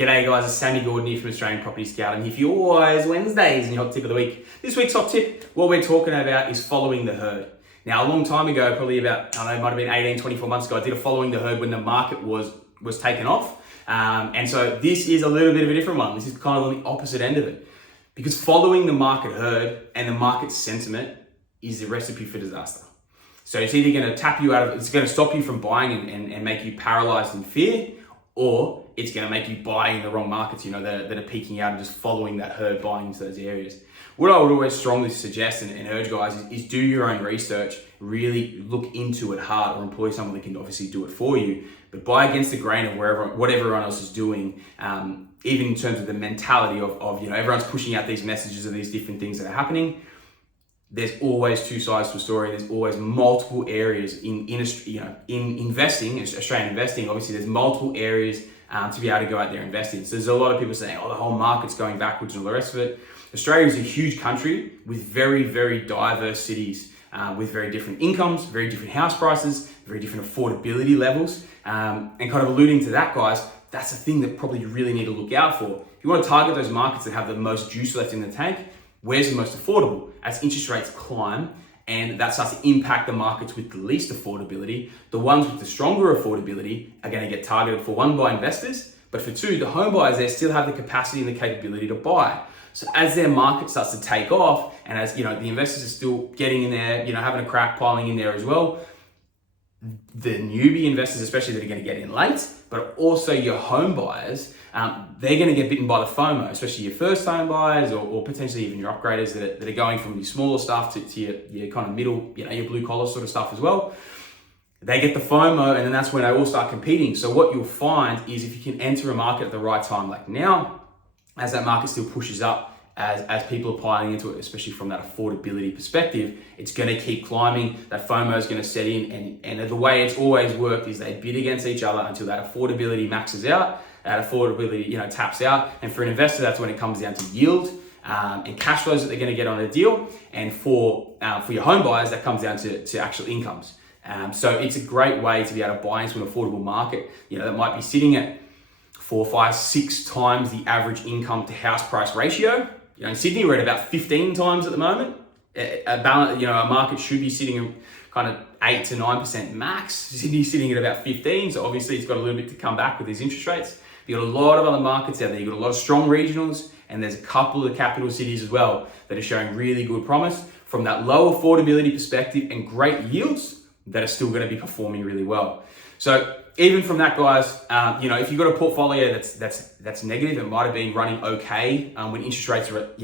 G'day guys, it's Sammy Gordon here from Australian Property Scout, and here for your always Wednesdays and your hot tip of the week. This week's hot tip, what we're talking about is following the herd. Now, a long time ago, probably about, I don't know, it might have been 18, 24 months ago, I did a following the herd when the market was taken off. And so this is a little bit of a different one. This is kind of on the opposite end of it. Because following the market herd and the market sentiment is the recipe for disaster. So it's either going to tap you out of, it's going to stop you from buying and make you paralyzed in fear, or it's going to make you buy in the wrong markets, that are peaking out and just following that herd buying into those areas. What I would always strongly suggest and urge guys is do your own research, really look into it hard, or employ someone that can obviously do it for you, but buy against the grain of what everyone else is doing, even in terms of the mentality of everyone's pushing out these messages of these different things that are happening. There's always two sides to a story. There's always multiple areas in investing, Australian investing. Obviously, there's multiple areas to be able to go out there and invest in. So there's a lot of people saying, the whole market's going backwards and all the rest of it. Australia is a huge country with very, very diverse cities, with very different incomes, very different house prices, very different affordability levels. And kind of alluding to that, guys, that's the thing that probably you really need to look out for. If you want to target those markets that have the most juice left in the tank, where's the most affordable? As interest rates climb and that starts to impact the markets with the least affordability, the ones with the stronger affordability are going to get targeted, for one, by investors, but for two, the home buyers, they still have the capacity and the capability to buy. So as their market starts to take off, and as the investors are still getting in there, having a crack, piling in there as well, the newbie investors, especially that are going to get in late, but also your home buyers, they're going to get bitten by the FOMO, especially your first home buyers or potentially even your upgraders that are going from your smaller stuff to your kind of middle, your blue collar sort of stuff as well. They get the FOMO, and then that's when they all start competing. So what you'll find is if you can enter a market at the right time, like now, as that market still pushes up, as people are piling into it, especially from that affordability perspective, it's going to keep climbing. That FOMO is going to set in, and the way it's always worked is they bid against each other until that affordability maxes out, that affordability taps out. And for an investor, that's when it comes down to yield and cash flows that they're going to get on a deal. And for your home buyers, that comes down to actual incomes. So it's a great way to be able to buy into an affordable market, that might be sitting at 4, 5, 6 times the average income to house price ratio. In Sydney, we're at about 15 times at the moment. A market should be sitting kind of 8 to 9% max. Sydney's sitting at about 15, so obviously it's got a little bit to come back with these interest rates. You've got a lot of other markets out there. You've got a lot of strong regionals, and there's a couple of capital cities as well that are showing really good promise from that low affordability perspective and great yields that are still going to be performing really well. So even from that, guys, if you've got a portfolio that's negative, it might have been running okay when interest rates are at,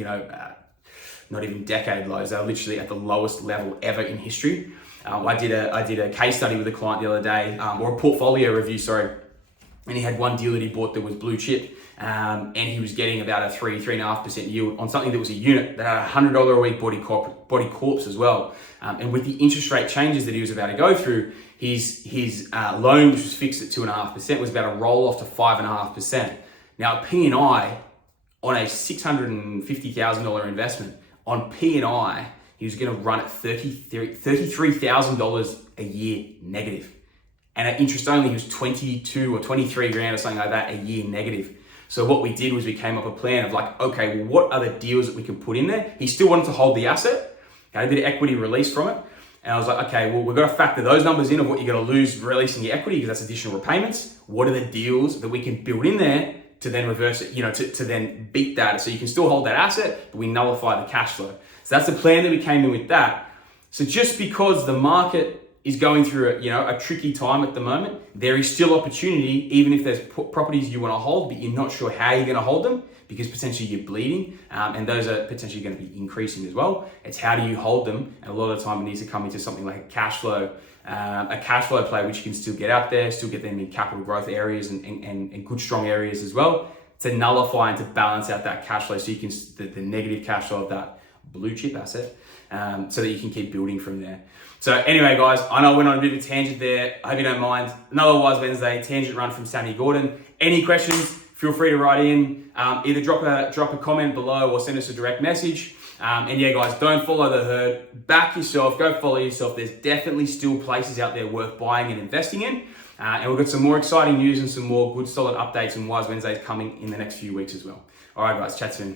not even decade lows. They're literally at the lowest level ever in history. I did a case study with a client the other day, or a portfolio review, sorry, and he had one deal that he bought that was blue chip, and he was getting about a 3.5% yield on something that was a unit that had a $100 a week body corpse as well. And with the interest rate changes that he was about to go through, his loan, which was fixed at 2.5%, was about to roll off to 5.5%. Now, P&I on a $650,000 investment on P&I, he was going to run at $33,000 a year negative. And at interest only, he was 22 or 23 grand or something like that a year negative. So what we did was we came up a plan of like, okay, well, what are the deals that we can put in there? He still wanted to hold the asset, got a bit of equity released from it. And I was like, okay, well, we've got to factor those numbers in of what you're going to lose releasing your equity, because that's additional repayments. What are the deals that we can build in there to then reverse it, to then beat that? So you can still hold that asset, but we nullify the cash flow. So that's the plan that we came in with that. So just because the market is going through a tricky time at the moment, there is still opportunity, even if there's properties you want to hold, but you're not sure how you're going to hold them because potentially you're bleeding, and those are potentially going to be increasing as well. It's how do you hold them, and a lot of the time it needs to come into something like a cash flow play, which you can still get out there, still get them in capital growth areas and good strong areas as well, to nullify and to balance out that cash flow, so you can the negative cash flow of that blue chip asset, so that you can keep building from there. So anyway, guys, I know I went on a bit of a tangent there. I hope you don't mind. Another Wise Wednesday tangent run from Sammy Gordon. Any questions, feel free to write in. Either drop a comment below or send us a direct message. And yeah, guys, don't follow the herd. Back yourself. Go follow yourself. There's definitely still places out there worth buying and investing in. And we've got some more exciting news and some more good solid updates on Wise Wednesdays coming in the next few weeks as well. All right, guys, chat soon.